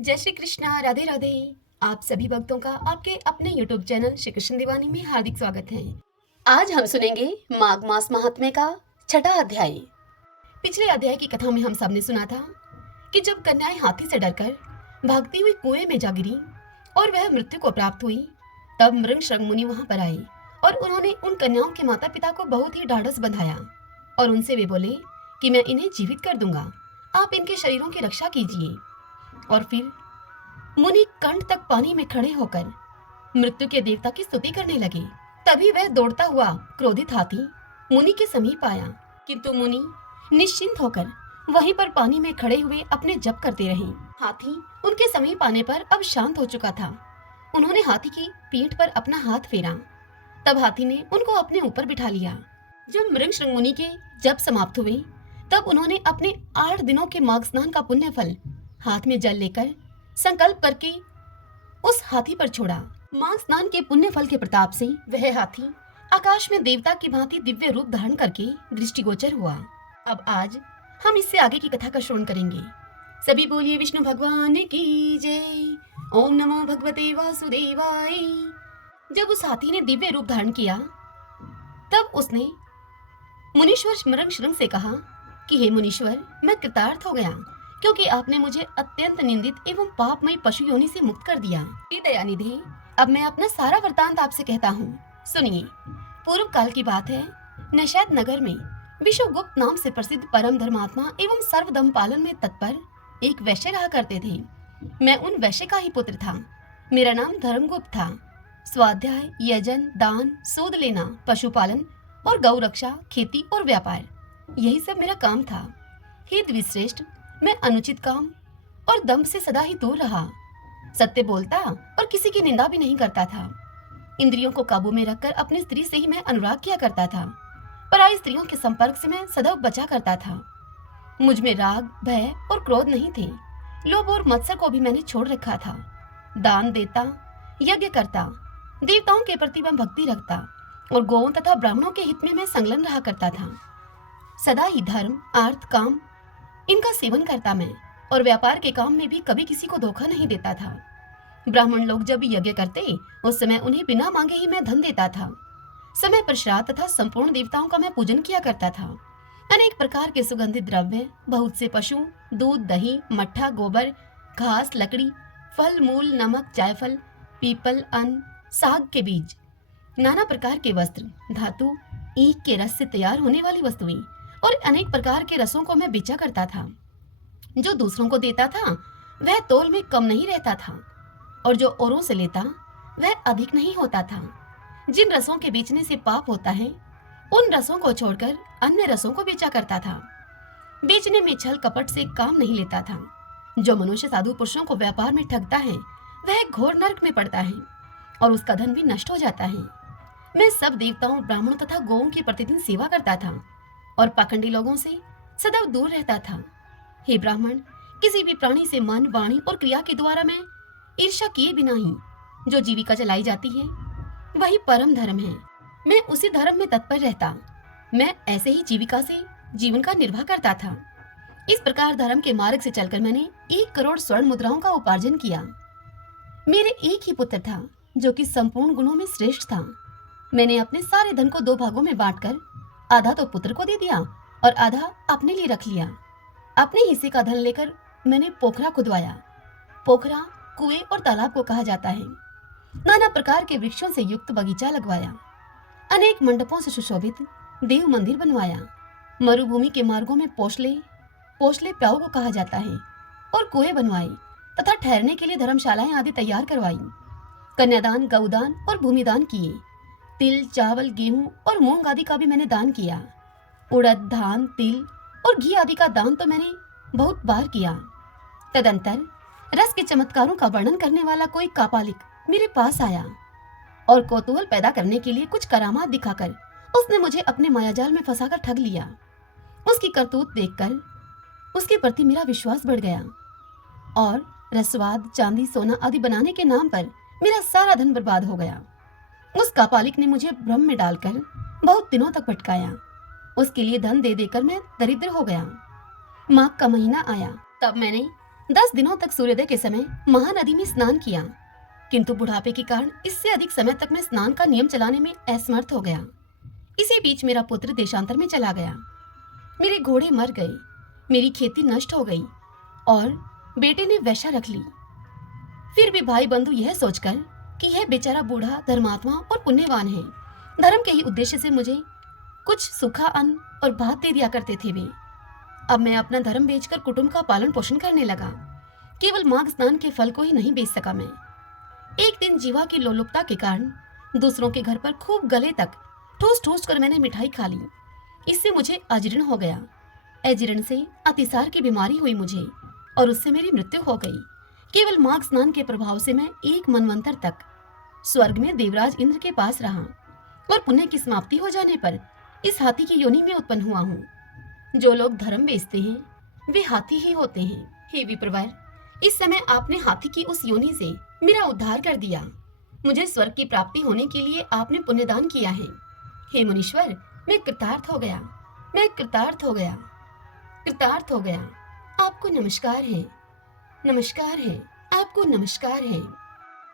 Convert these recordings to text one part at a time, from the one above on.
जय श्री कृष्णा, राधे राधे। आप सभी भक्तों का आपके अपने YouTube चैनल श्री कृष्ण दीवानी में हार्दिक स्वागत है। आज हम सुनेंगे माघ मास महात्म्य का छठा अध्याय। पिछले अध्याय की कथा में हम सबने सुना था कि जब कन्याएं हाथी से डरकर भागती हुई कुएं में जा गिरी और वह मृत्यु को प्राप्त हुई, तब मृग शृंग मुनि वहां पर आए और उन्होंने उन कन्याओं के माता पिता को बहुत ही ढाढ़स बंधाया और उनसे वे बोले कि मैं इन्हें जीवित कर दूंगा, आप इनके शरीरों की रक्षा कीजिए। और फिर मुनि कंठ तक पानी में खड़े होकर मृत्यु के देवता की स्तुति करने लगे। तभी वह दौड़ता हुआ क्रोधित हाथी मुनि के समीप आया, किंतु मुनि निश्चिंत होकर वहीं पर पानी में खड़े हुए अपने जप करते रहे। हाथी उनके समीप आने पर अब शांत हो चुका था। उन्होंने हाथी की पीठ पर अपना हाथ फेरा, तब हाथी ने उनको अपने ऊपर बिठा लिया। जब मृग शृंग मुनि के जप समाप्त हुए, तब उन्होंने अपने 8 दिनों के माघ स्नान का पुण्य फल हाथ में जल लेकर संकल्प करके उस हाथी पर छोड़ा। माघ स्नान के पुण्य फल के प्रताप से वह हाथी आकाश में देवता की भांति दिव्य रूप धारण करके दृष्टिगोचर हुआ। अब आज हम इससे आगे की कथा का श्रवण करेंगे। सभी बोलिए विष्णु भगवान की जय। ओम नमो भगवते वासुदेवाय। जब उस हाथी ने दिव्य रूप धारण किया, तब उसने मुनीश्वर मृग शृंग से कहा कि हे मुनीश्वर, मैं कृतार्थ हो गया, क्योंकि आपने मुझे अत्यंत निंदित एवं पापमयी पशु योनि से मुक्त कर दिया। हे दयानिधि, अब मैं अपना सारा वृतांत आपसे कहता हूँ, सुनिए। पूर्व काल की बात है। नैषाद नगर में विश्वगुप्त नाम से प्रसिद्ध परम धर्मात्मा एवं सर्वधर्म पालन में तत्पर एक वैश्य रहा करते थे। मैं उन वैश्य का ही पुत्र था। मेरा नाम धर्मगुप्त था। स्वाध्याय, यजन, दान, सूद लेना, पशुपालन और गौ रक्षा, खेती और व्यापार, यही सब मेरा काम था। हे द्विश्रेष्ठ, मैं अनुचित काम और दंभ से सदा ही दूर रहा। सत्य बोलता और किसी की निंदा भी नहीं करता था। इंद्रियों को काबू में रखकर अपनी स्त्री से ही मैं अनुराग किया करता था। पराई स्त्रियों के संपर्क से मैं सदैव बचा करता था। मुझ में राग, भय और क्रोध नहीं थे। लोभ और मत्सर को भी मैंने छोड़ रखा था। दान देता, यज्ञ करता, देवताओं के प्रति मैं भक्ति रखता और गौओं तथा ब्राह्मणों के हित में मैं संलग्न रहा करता था। सदा ही धर्म, अर्थ, काम इनका सेवन करता मैं, और व्यापार के काम में भी कभी किसी को धोखा नहीं देता था। ब्राह्मण लोग जब यज्ञ करते, उस समय उन्हें बिना मांगे ही मैं धन देता था। समय पर श्राद्ध तथा संपूर्ण देवताओं का मैं पूजन किया करता था। अनेक प्रकार के सुगंधित द्रव्य, बहुत से पशु, दूध, दही, मट्ठा, गोबर, घास, लकड़ी, फल मूल, नमक, जायफल, पीपल, अन्न, साग के बीज, नाना प्रकार के वस्त्र, धातु, ईख के रस से तैयार होने वाली वस्तुएं और अनेक प्रकार के रसों को मैं बेचा करता था। जो दूसरों को देता था वह तौल में कम नहीं रहता था, और जो औरों से लेता वह अधिक नहीं होता था। जिन रसों के बेचने से पाप होता है, उन रसों को छोड़कर अन्य रसों को बेचा करता था। बेचने में छल कपट से काम नहीं लेता था। जो मनुष्य साधु पुरुषों को व्यापार में ठगता है, वह घोर नरक में पड़ता है और उसका धन भी नष्ट हो जाता है। मैं सब देवताओं, ब्राह्मणों तथा गौओं की प्रतिदिन सेवा करता था और पाखंडी लोगों से सदैव दूर रहता था। हे ब्राह्मण, किसी भी प्राणी से मन, वाणी और क्रिया के द्वारा मैं ईर्ष्या किए बिना ही जो जीविका चलाई जाती है, वही परम धर्म है। मैं उसी धर्म में तत्पर रहता। मैं ऐसे ही जीविका से जीवन का निर्वाह करता था। इस प्रकार धर्म के मार्ग से चलकर मैंने 1 करोड़ स्वर्ण मुद्राओं का उपार्जन किया। मेरे एक ही पुत्र था जो कि संपूर्ण गुणों में श्रेष्ठ था। मैंने अपने सारे धन को 2 भागों में बांटकर आधा तो पुत्र को दे दिया और आधा अपने लिए रख लिया। अपने हिस्से का धन लेकर मैंने पोखरा खुदवाया। पोखरा कुएं और तालाब को कहा जाता है। नाना प्रकार के वृक्षों से युक्त बगीचा लगवाया। अनेक मंडपों से सुशोभित देव मंदिर बनवाया। मरुभूमि के मार्गों में पोषले प्याऊ को कहा जाता है, और कुएं बनवाए तथा ठहरने के लिए धर्मशालाएं आदि तैयार करवाई। कन्यादान, गौदान और भूमिदान किए। तिल, चावल, गेहूं और मूंग आदि का भी मैंने दान किया। उड़द, धान, तिल और घी आदि का दान तो मैंने बहुत बार किया। तदंतर रस के चमत्कारों का वर्णन करने वाला कोई कापालिक मेरे पास आया और कौतूहल पैदा करने के लिए कुछ करामात दिखाकर उसने मुझे अपने मायाजाल में फंसाकर ठग लिया। उसकी करतूत देखकर उसके प्रति मेरा विश्वास बढ़ गया और रसवाद, चांदी, सोना आदि बनाने के नाम पर मेरा सारा धन बर्बाद हो गया। उस कापालिक ने मुझे भ्रम में डालकर बहुत दिनों तक भटकाया। उसके लिए धन दे देकर मैं दरिद्र हो गया। माघ का महीना आया, तब मैंने 10 दिनों तक सूर्योदय के समय महानदी में स्नान किया, किंतु बुढ़ापे के कारण इससे अधिक समय तक मैं स्नान का नियम चलाने में असमर्थ हो गया। इसी बीच मेरा पुत्र देशांतर में चला गया, मेरे घोड़े मर गए, मेरी खेती नष्ट हो गई और बेटे ने वैश्या रख ली। फिर भी भाई बंधु यह सोचकर कि यह बेचारा बूढ़ा धर्मात्मा और पुण्यवान है, धर्म के ही उद्देश्य से मुझे कुछ सूखा अन्न और भात दे दिया करते थे वे। अब मैं अपना धर्म बेचकर कुटुंब का पालन पोषण करने लगा। केवल माघ स्नान के फल को ही नहीं बेच सका मैं। एक दिन जीवा की लोलुपता के कारण दूसरों के घर पर खूब गले तक ठूस ठूस कर मैंने मिठाई खा ली। इससे मुझे अजीर्ण हो गया। अजीर्ण से अतिसार की बीमारी हुई मुझे और उससे मेरी मृत्यु हो गई। केवल माघ स्नान के प्रभाव से मैं एक मनवंतर तक स्वर्ग में देवराज इंद्र के पास रहा और पुण्य की समाप्ति हो जाने पर इस हाथी की योनि में उत्पन्न हुआ हूँ। जो लोग धर्म बेचते हैं वे हाथी ही होते हैं। हे विप्रवर, इस समय आपने हाथी की उस योनि से मेरा उद्धार कर दिया। मुझे स्वर्ग की प्राप्ति होने के लिए आपने पुण्यदान किया है। हे मुनीश्वर, मैं कृतार्थ हो गया, मैं कृतार्थ हो गया, कृतार्थ हो गया। आपको नमस्कार है, नमस्कार है, आपको नमस्कार है।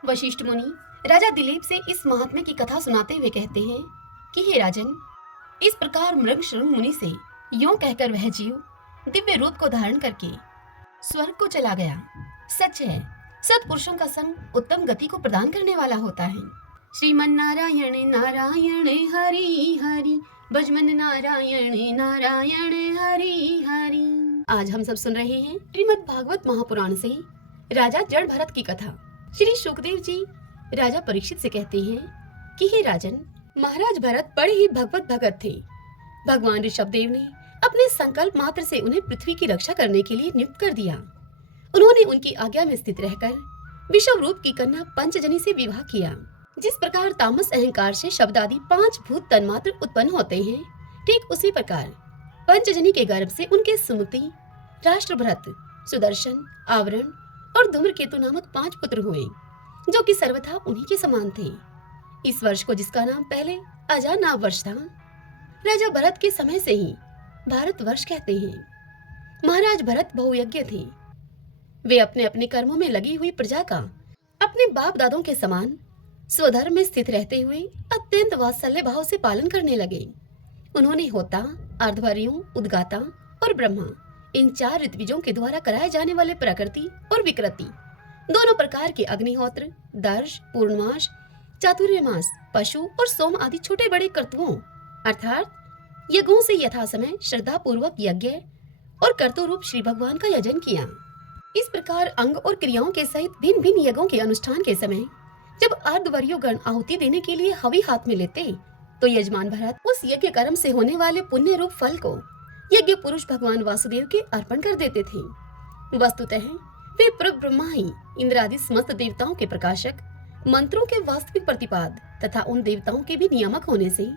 वशिष्ठ मुनि राजा दिलीप से इस महात्म्य की कथा सुनाते हुए कहते हैं कि हे राजन, इस प्रकार मृगशृंग मुनि से यों कहकर वह जीव दिव्य रूप को धारण करके स्वर्ग को चला गया। सच है, सत्पुरुषों का संग उत्तम गति को प्रदान करने वाला होता है। श्रीमन नारायण नारायण हरि हरि, भजमन नारायण नारायण हरि हरि। आज हम सब सुन रहे हैं श्रीमद् भागवत महापुराण से राजा जड़ भरत की कथा। श्री शुकदेव जी राजा परीक्षित से कहते हैं कि हे राजन, महाराज भरत बड़े ही भगवत भगत थे। भगवान ऋषभदेव ने अपने संकल्प मात्र से उन्हें पृथ्वी की रक्षा करने के लिए नियुक्त कर दिया। उन्होंने उनकी आज्ञा में स्थित रहकर विषव रूप की कन्या पंचजनी से विवाह किया। जिस प्रकार तामस अहंकार से शब्द आदि 5 भूत तन्मात्र उत्पन्न होते हैं, ठीक उसी प्रकार पंचजनी के गर्भ से उनके सुमति, राष्ट्रभरत, सुदर्शन, आवरण और धूम्रकेतु नामक 5 पुत्र हुए, जो कि सर्वथा उन्हीं के समान थे। इस वर्ष को, जिसका नाम पहले अजानाव वर्ष था, राजा भरत के समय से ही भारत वर्ष कहते हैं। महाराज भरत बहुयज्ञ थे। वे अपने अपने कर्मों में लगी हुई प्रजा का अपने बाप दादों के समान स्वधर्म में स्थित रहते हुए अत्यंत वात्सल्य भाव से पालन करने लगे। उन्होंने होता, अर्धवर्यों, उद्गाता और ब्रह्मा, इन 4 ऋत्विजों के द्वारा कराए जाने वाले प्रकृति और विकृति, दोनों प्रकार के अग्निहोत्र, दर्श, पूर्णमास, चातुर्मास, पशु और सोम आदि छोटे बड़े कर्तुओं अर्थात यज्ञों से यथा समय श्रद्धा पूर्वक यज्ञ और कर्तु रूप श्री भगवान का यजन किया। इस प्रकार अंग और क्रियाओं के सहित भिन्न भिन्न यज्ञों के अनुष्ठान के समय जब अर्धवर्यो गण आहुति देने के लिए हवि हाथ में लेते, तो यजमान भरत उस यज्ञ कर्म से होने वाले पुण्य रूप फल को यज्ञ पुरुष भगवान वासुदेव के अर्पण कर देते थे। वस्तुतः वे प्रभु ब्रह्मा ही इंद्र आदि समस्त देवताओं के प्रकाशक, मंत्रों के वास्तविक प्रतिपाद तथा उन देवताओं के भी नियामक होने से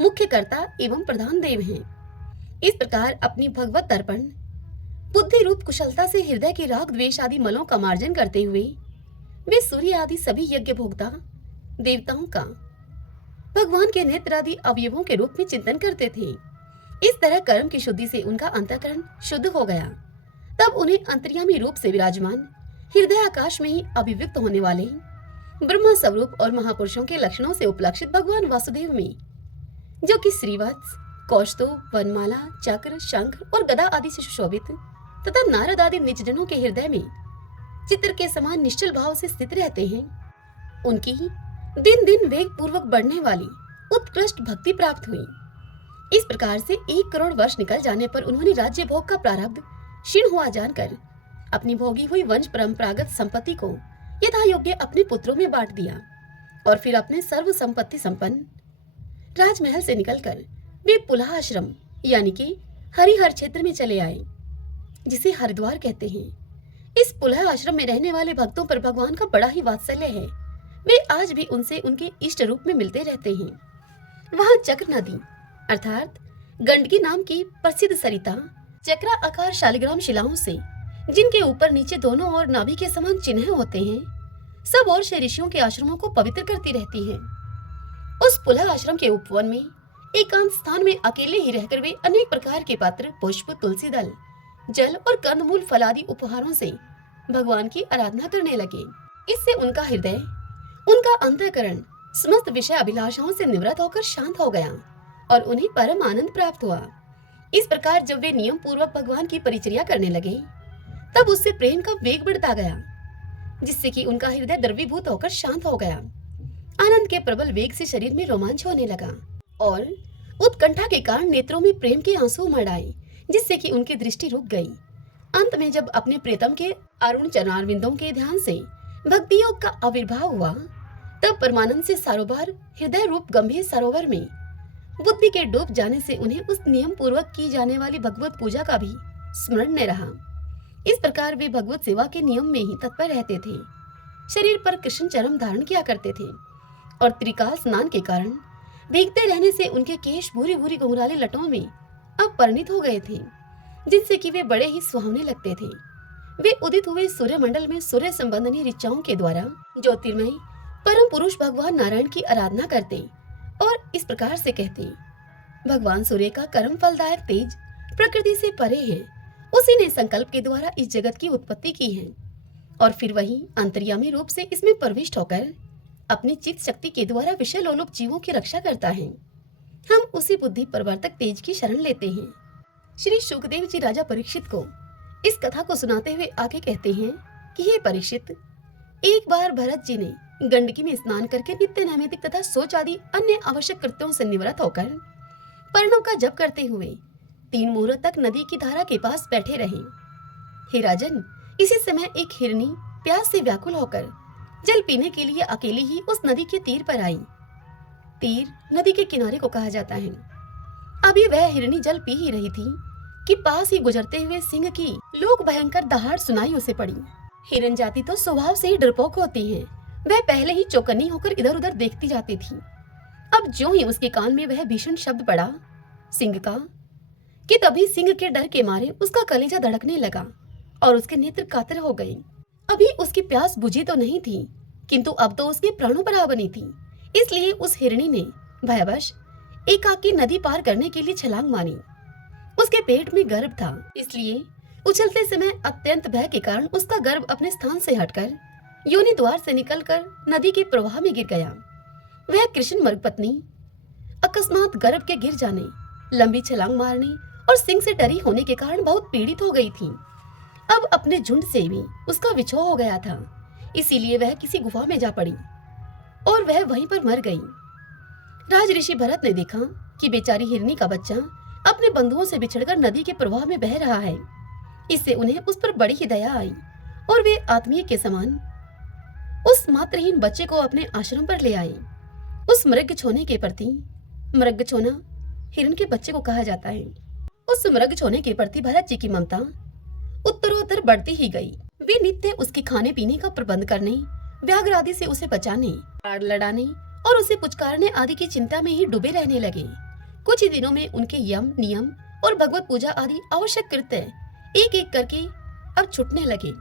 मुख्य कर्ता एवं प्रधान देव हैं। इस प्रकार अपनी भगवत तर्पण बुद्धि रूप कुशलता से हृदय के राग द्वेष आदि मलों का मार्जन करते हुए वे सूर्य आदि सभी यज्ञ भोक्ता देवताओं का भगवान के नेत्र आदि अवयवों के रूप में चिंतन करते थे। इस तरह कर्म की शुद्धि से उनका अंतःकरण शुद्ध हो गया। तब उन्हें अंतर्यामी रूप से विराजमान हृदय आकाश में ही अभिव्यक्त होने वाले ब्रह्मा स्वरूप और महापुरुषों के लक्षणों से उपलक्षित भगवान वासुदेव में, जो कि श्रीवत्स, कौस्तुभ, वनमाला, चक्र, शंख और गदा आदि से सुशोभित तथा नारद आदि निजजनों के हृदय में चित्र के समान निश्चल भाव से स्थित रहते हैं, उनकी दिन दिन वेग पूर्वक बढ़ने वाली उत्कृष्ट भक्ति प्राप्त हुई। इस प्रकार से 1 करोड़ वर्ष निकल जाने पर उन्होंने राज्य भोग का प्रारब्ध क्षीण हुआ जानकर अपनी भोगी हुई वंश परंपरागत संपत्ति को यथा योग्य अपने पुत्रों में बांट दिया और फिर अपने सर्व संपत्ति संपन्न राजमहल से निकलकर वे पुलाह आश्रम यानी कि हरिहर क्षेत्र में चले आए, जिसे हरिद्वार कहते हैं। इस पुलाह आश्रम में रहने वाले भक्तों पर भगवान का बड़ा ही वात्सल्य है। वे आज भी उनसे उनके इष्ट रूप में मिलते रहते हैं। वहाँ चक्र नदी अर्थात गंडकी नाम की प्रसिद्ध सरिता चक्रा आकार शालिग्राम शिलाओं से, जिनके ऊपर नीचे दोनों ओर नाभि के समान चिन्ह होते हैं, सब और से ऋषियों के आश्रमों को पवित्र करती रहती है। उस पुलाह आश्रम के उपवन में एकांत स्थान में अकेले ही रहकर वे अनेक प्रकार के पत्र, पुष्प, तुलसी दल, जल और कंदमूल फलादि उपहारों से भगवान की आराधना करने लगे। इससे उनका हृदय, उनका अंतःकरण समस्त विषय अभिलाषाओं से निवृत्त होकर शांत हो गया और उन्हें परम आनंद प्राप्त हुआ। इस प्रकार जब वे नियम पूर्वक भगवान की परिचर्या करने लगे, तब उससे प्रेम का वेग बढ़ता गया, जिससे कि उनका हृदय द्रवीभूत होकर शांत हो गया। आनंद के प्रबल वेग से शरीर में रोमांच होने लगा और उत्कंठा के कारण नेत्रों में प्रेम के आंसू उमड़ आए, जिससे कि उनकी दृष्टि रुक गई। अंत में जब अपने प्रीतम के अरुण चरणारविंदों के ध्यान से भक्ति योग का आविर्भाव हुआ, तब परमानंद से सारोबार हृदय रूप गंभीर सरोवर में बुद्धि के डूब जाने से उन्हें उस नियम पूर्वक की जाने वाली भगवत पूजा का भी स्मरण न रहा। इस प्रकार वे भगवत सेवा के नियम में ही तत्पर रहते थे। शरीर पर कृष्ण चरम धारण किया करते थे और त्रिकाल स्नान के कारण भीगते रहने से उनके केश भूरी भूरी घुंघराले लटों में अब परिणित हो गए थे, जिससे कि वे बड़े ही सुहावने लगते थे। वे उदित हुए सूर्य मंडल में सूर्य संबंधी ऋचाओं के द्वारा ज्योतिर्मय परम पुरुष भगवान नारायण की आराधना करते और इस प्रकार से कहते, भगवान सूर्य का कर्म फलदायक तेज प्रकृति से परे है। उसी ने संकल्प के द्वारा इस जगत की उत्पत्ति की है और फिर वही अंतर्यामी रूप से इसमें प्रविष्ट होकर अपनी चित्त शक्ति के द्वारा विषय लोलुप जीवों की रक्षा करता है। हम उसी बुद्धि प्रवर्तक तेज की शरण लेते हैं। श्री शुकदेव जी राजा परीक्षित को इस कथा को सुनाते हुए आगे कहते हैं कि हे परीक्षित, एक बार भरत जी ने गंडकी में स्नान करके नित्य नैमित्तिक तथा शौच आदि अन्य आवश्यक कृत्यों से निवृत्त होकर पर्णों का जप करते हुए 3 मुहूर्त तक नदी की धारा के पास बैठे रहे। हे राजन, इसी समय एक हिरनी प्यास से व्याकुल होकर जल पीने के लिए अकेली ही उस नदी के तीर पर आई। तीर नदी के किनारे को कहा जाता है। अभी वह हिरनी जल पी ही रही थी कि पास ही गुजरते हुए सिंह की लोक भयंकर दहाड़ सुनाई उसे पड़ी। हिरन जाति तो स्वभाव से ही डरपोक होती है। वह पहले ही चौकन्नी होकर इधर उधर देखती जाती थी। अब ज्यों ही उसके कान में वह भीषण शब्द पड़ा सिंह का, कि तभी सिंह के डर के मारे उसका कलेजा धड़कने लगा और उसके नेत्र कातर हो गए। अभी उसकी प्यास बुझी तो नहीं थी, किंतु अब तो उसके प्राणों पर आ बनी थी। इसलिए उस हिरणी ने भयवश एकाकी नदी पार करने के लिए छलांग मारी। उसके पेट में गर्भ था, इसलिए उछलते समय अत्यंत भय के कारण उसका गर्भ अपने स्थान से हटकर योनि द्वार से निकलकर नदी के प्रवाह में गिर गया। वह कृष्ण मर्ग पत्नी अकस्मात गर्भ के गिर जाने, लंबी छलांग मारने और सिंह से डरी होने के कारण बहुत पीड़ित हो गई थी। अब अपने झुंड से भी उसका विछोह हो गया था, इसीलिए वह किसी गुफा में जा पड़ी और वह वहीं पर मर गई। राज ऋषि भरत ने देखा कि बेचारी हिरनी का बच्चा अपने बंधुओं से बिछड़कर नदी के प्रवाह में बह रहा है। इससे उन्हें उस पर बड़ी ही दया आई और वे आत्मीय के समान उस मात्रहीन बच्चे को अपने आश्रम पर ले आए। उस मृग छोने के प्रति, मृग छोना हिरण के बच्चे को कहा जाता है, उस मृग छोने के प्रति भरत जी की ममता उत्तरोत्तर बढ़ती ही गई। वे नित्य उसके खाने पीने का प्रबंध करने, व्याघ्र आदि से उसे बचाने, पार लड़ाने और उसे पुचकारने आदि की चिंता में ही डूबे रहने लगे। कुछ ही दिनों में उनके यम, नियम और भगवत पूजा आदि आवश्यक कृत्य एक एक करके अब छूटने लगे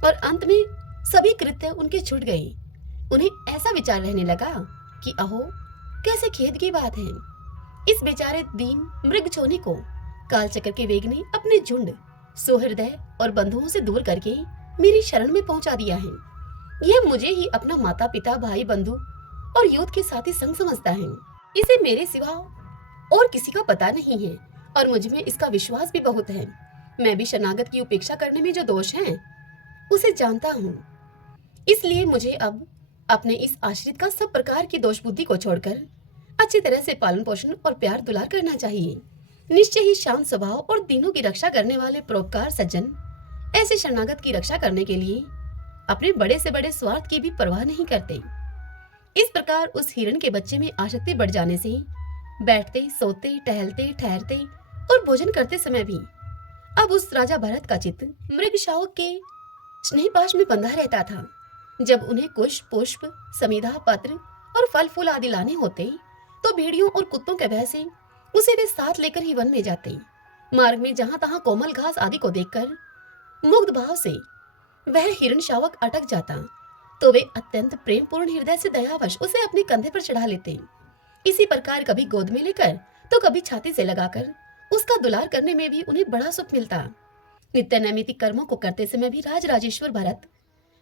और अंत में सभी कृत्य उनके छूट गए। उन्हें ऐसा विचार रहने लगा कि अहो, कैसे खेद की बात है। इस बेचारे दीन मृग छोने को कालचक्र के वेग ने अपने झुंड, सुहृदय और बंधुओं से दूर करके मेरी शरण में पहुंचा दिया है। यह मुझे ही अपना माता पिता, भाई बंधु और युद्ध के साथी संग समझता है। इसे मेरे सिवा और किसी का पता नहीं है और मुझ में इसका विश्वास भी बहुत है। मैं भी शरणागत की उपेक्षा करने में जो दोष है उसे जानता हूँ। इसलिए मुझे अब अपने इस आश्रित का सब प्रकार की दोष बुद्धि को छोड़कर अच्छी तरह से पालन पोषण और प्यार दुलार करना चाहिए। निश्चय ही शांत स्वभाव और दीनों की रक्षा करने वाले परोपकार सज्जन ऐसे शरणागत की रक्षा करने के लिए अपने बड़े से बड़े स्वार्थ की भी परवाह नहीं करते। इस प्रकार उस हिरण के बच्चे में आसक्ति बढ़ जाने से बैठते, सोते, टहलते, ठहरते और भोजन करते समय भी अब उस राजा भरत का चित्त मृग शावक के स्नेह पाश में बंधा रहता था। जब उन्हें कुश, पुष्प, समिधा, पत्र और फल फूल आदि लाने होते तो भेड़ियों और कुत्तों के भय से उसे वे साथ लेकर ही वन में जाते। मार्ग में जहां तहां कोमल घास आदि को देखकर मुग्ध भाव से वह हिरण शावक अटक जाता तो वे अत्यंत प्रेम पूर्ण हृदय से दयावश उसे अपने कंधे पर चढ़ा लेते। इसी प्रकार कभी गोद में लेकर तो कभी छाती से लगाकर उसका दुलार करने में भी उन्हें बड़ा सुख मिलता। नित्य नैमितिक कर्मों को करते समय भी राजराजेश्वर भरत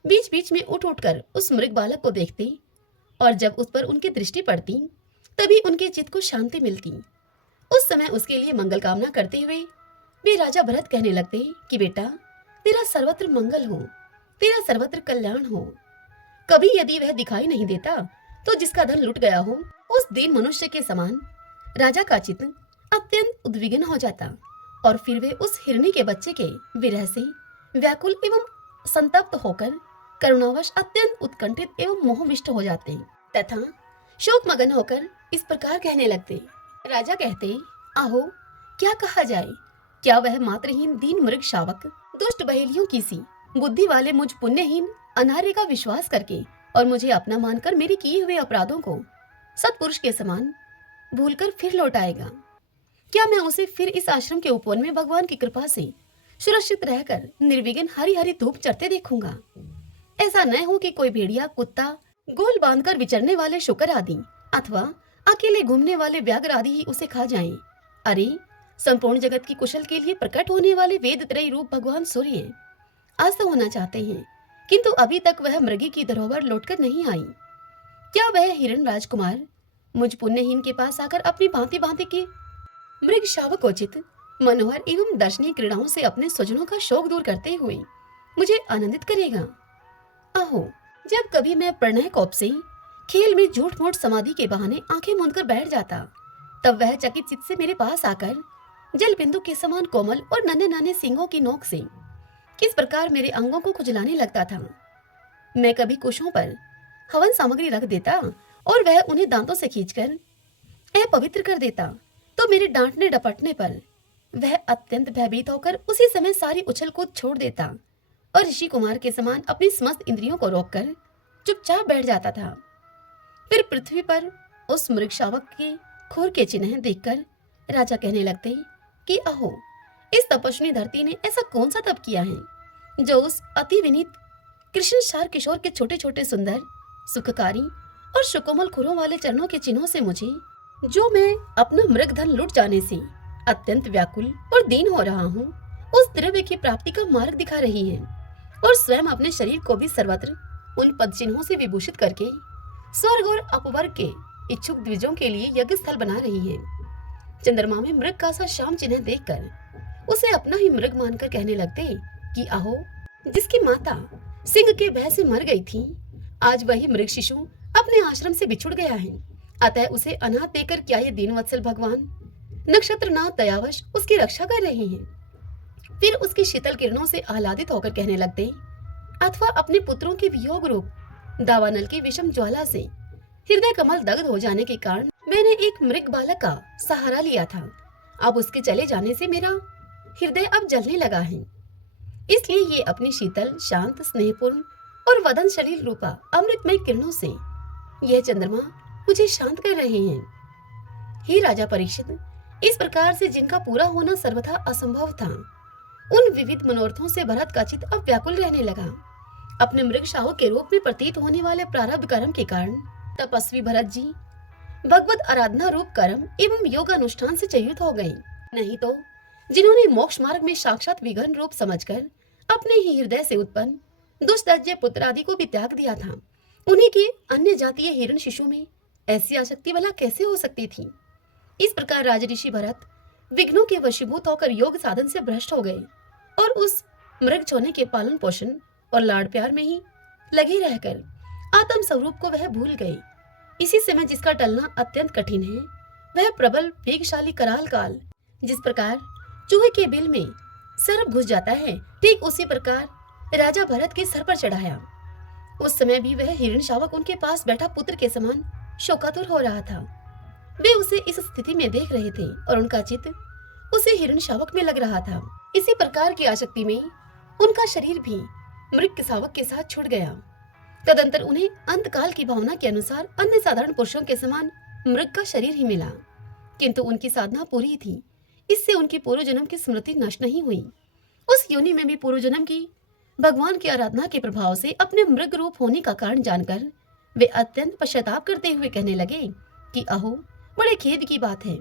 बीच बीच में उठ उठकर उस मृग बालक को देखते और जब उस पर उनकी दृष्टि पड़ती तभी उनके चित्त को शांति मिलती। उस समय उसके लिए मंगल कामना करते हुए वे राजा भरत कहने लगते कि बेटा, तेरा सर्वत्र मंगल हो, तेरा सर्वत्र कल्याण हो। कभी यदि वह दिखाई नहीं देता तो जिसका धन लुट गया हो उस दीन मनुष्य के समान राजा का चित्त अत्यंत उद्विग्न हो जाता और फिर वे उस हिरणी के बच्चे के विरह से व्याकुल एवं संतप्त होकर करुणावश अत्यंत उत्कंठित एवं मोहविष्ट हो जाते तथा शोक मगन होकर इस प्रकार कहने लगते। राजा कहते, आहो, क्या कहा जाए, क्या वह मात्रहीन दीन मृग शावक दुष्ट बहेलियों की सी बुद्धि वाले मुझ पुण्यहीन अनार्य का विश्वास करके और मुझे अपना मानकर मेरे किए हुए अपराधों को सत्पुरुष के समान भूलकर फिर लौट आएगा? क्या मैं उसे फिर इस आश्रम के उपवन में भगवान की कृपा से सुरक्षित रहकर निर्विघ्न हरी हरी धूप चढ़ते देखूंगा? ऐसा न हो कि कोई भेड़िया, कुत्ता, गोल बांधकर विचरने वाले शुकर आदि अथवा अकेले घूमने वाले व्याघ्र आदि ही उसे खा जाएं। अरे, संपूर्ण जगत की कुशल के लिए प्रकट होने वाले वेद त्रयी रूप भगवान सूर्य आज तो होना चाहते हैं, किंतु अभी तक वह मृगी की धरोहर लौटकर नहीं आई। क्या वह हिरण राजकुमार मुझ पुण्यहीन के पास आकर अपनी भांति भांति के मृग शावकोचित मनोहर एवं दर्शनीय क्रीड़ाओं से अपने स्वजनों का शोक दूर करते हुए मुझे आनंदित करेगा? आहो, जब कभी मैं प्रणय कोप से खेल में झूठ मूठ समाधि के बहाने आंखें मूंदकर बैठ जाता, तब वह चकित चित्त से मेरे पास आकर जल बिंदु के समान कोमल और नन्हे नन्हे सींगों की नोक से किस प्रकार मेरे अंगों को खुजलाने लगता था। मैं कभी कुशों पर हवन सामग्री रख देता और वह उन्हें दांतों से खींचकर अपवित्र कर देता, तो मेरे डांटने डपटने पर वह अत्यंत भयभीत होकर उसी समय सारी उछल कूद छोड़ देता और ऋषि कुमार के समान अपनी समस्त इंद्रियों को रोककर चुपचाप बैठ जाता था। फिर पृथ्वी पर उस मृग शावक के खूर के चिन्ह देखकर राजा कहने लगते कि अहो, इस तपस्वी धरती ने ऐसा कौन सा तप किया है जो उस अति विनीत कृष्ण शार किशोर के छोटे छोटे सुंदर, सुखकारी और सुकोमल खुरों वाले चरणों के चिन्हों से मुझे, जो मैं अपना मृग धन लुट जाने से अत्यंत व्याकुल और दीन हो रहा हूँ, उस द्रव्य की प्राप्ति का मार्ग दिखा रही है और स्वयं अपने शरीर को भी सर्वत्र उन पद चिन्हों से विभूषित करके स्वर्ग और अपवर्ग के इच्छुक द्विजों के लिए यज्ञ स्थल बना रही है। चंद्रमा में मृग का सा श्याम चिन्ह देखकर उसे अपना ही मृग मानकर कहने लगते कि अहो, जिसकी माता सिंह के भय से मर गई थी, आज वही मृग शिशु अपने आश्रम से बिछुड़ गया है। अतः उसे अनाथ देकर क्या ये दीनवत्सल भगवान नक्षत्रनाथ दयावश उसकी रक्षा कर रहे हैं? फिर उसकी शीतल किरणों से आह्लादित होकर कहने लगते, अथवा अपने पुत्रों के वियोग रूप दावानल की विषम ज्वाला से हृदय कमल दग्ध हो जाने के कारण मैंने एक मृग बालक का सहारा लिया था। अब उसके चले जाने से मेरा हृदय अब जलने लगा है, इसलिए ये अपनी शीतल, शांत, स्नेहपूर्ण और वदन शलील रूपा अमृतमय किरणों से यह चंद्रमा मुझे शांत कर रहे हैं। हे राजा परीक्षित, इस प्रकार से जिनका पूरा होना सर्वथा असंभव था, उन विविध मनोरथों से भरत का चित्त अब व्याकुल रहने लगा। अपने मृग शावक के रूप में प्रतीत होने वाले प्रारब्ध कर्म के कारण तपस्वी भरत जी भगवत आराधना रूप कर्म एवं योग अनुष्ठान से च्युत हो गए। नहीं तो जिन्होंने मोक्ष मार्ग में साक्षात विघ्न रूप समझकर अपने ही हृदय से उत्पन्न दुष्टज्य पुत्र आदि को भी त्याग दिया था, उन्हीं के अन्य जातीय हिरण शिशु में ऐसी आसक्ति भला कैसे हो सकती थी? इस प्रकार राजऋषि भरत विघ्नों के वशीभूत होकर योग साधन से भ्रष्ट हो गए और उस मृग छोने के पालन पोषण और लाड़ प्यार में ही लगे रहकर आत्म स्वरूप को वह भूल गए। इसी समय जिसका टलना अत्यंत कठिन है, वह प्रबल वेगशाली कराल काल जिस प्रकार चूहे के बिल में सर्प घुस जाता है, ठीक उसी प्रकार राजा भरत के सर पर चढ़ाया। उस समय भी वह हिरण शावक उनके पास बैठा पुत्र के समान शोकातुर हो रहा था। वे उसे इस स्थिति में देख रहे थे और उनका चित्त उसे हिरण शावक में लग रहा था। इसी प्रकार की आसक्ति में उनका शरीर भी मृग शावक के साथ छूट गया। तदंतर उन्हें अंतकाल की भावना के अनुसार अन्य साधारण पुरुषों के समान मृग का शरीर ही मिला, किंतु उनकी साधना पूरी थी, इससे उनकी पूर्व जन्म की स्मृति नष्ट नहीं हुई। उस योनि में भी पूर्व जन्म की भगवान की आराधना के प्रभाव से अपने मृग रूप होने का कारण जानकर वे अत्यंत पश्चाताप करते हुए कहने लगे कि अहो, बड़े खेद की बात है,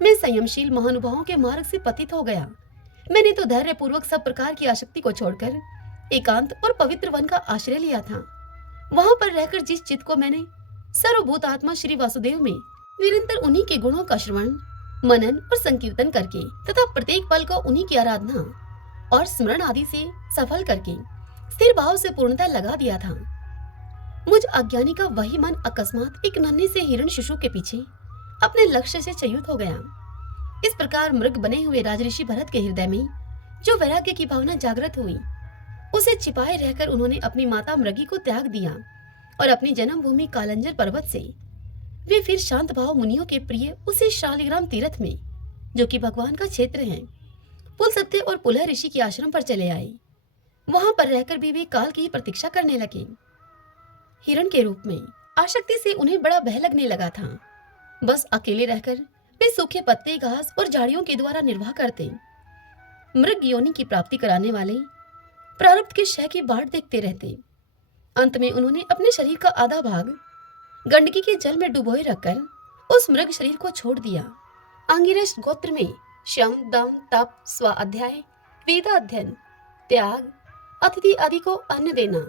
मैं संयमशील महानुभावों के मार्ग से पतित हो गया। मैंने तो धैर्य पूर्वक सब प्रकार की आसक्ति को छोड़कर एकांत और पवित्र वन का आश्रय लिया था। वहां पर रहकर जिस चित्त को मैंने सर्वभूत आत्मा श्री वासुदेव में निरंतर उन्हीं के गुणों का श्रवण, मनन और संकीर्तन करके तथा प्रत्येक पल को उन्हीं की आराधना और स्मरण आदि से सफल करके स्थिर भाव से पूर्णता लगा दिया था, मुझ अज्ञानी का वही मन अकस्मात एक नन्हे से हिरण शिशु के पीछे अपने लक्ष्य से च्युत हो गया। इस प्रकार मृग बने हुए राजऋषि भरत के हृदय में जो वैराग्य की भावना जागृत हुई, उसे छिपाए रहकर उन्होंने अपनी माता मृगी को त्याग दिया और अपनी जन्मभूमि कालंजर पर्वत से वे फिर शांत भाव मुनियों के प्रिय उसी शालिग्राम तीर्थ में, जो कि भगवान का क्षेत्र है, पुलस्त्य और पुलह ऋषि के आश्रम पर चले आए। वहां पर रहकर भी वे काल की प्रतीक्षा करने लगे। हिरण के रूप में आसक्ति से उन्हें बड़ा भय लगने लगा था। बस अकेले रहकर वे सूखे पत्ते, घास और झाड़ियों के द्वारा निर्वाह करते। मृग योनि की प्राप्ति कराने वाले प्रारब्ध के क्षय की बाट देखते रहते। अंत में उन्होंने अपने शरीर का आधा भाग गंडकी के जल में डुबोए रखकर उस मृग शरीर को छोड़ दिया। अंगिरस गोत्र में शम, दम, तप, स्वाध्याय, वेदाध्ययन, त्याग, अतिथि आदि को अन्न देना,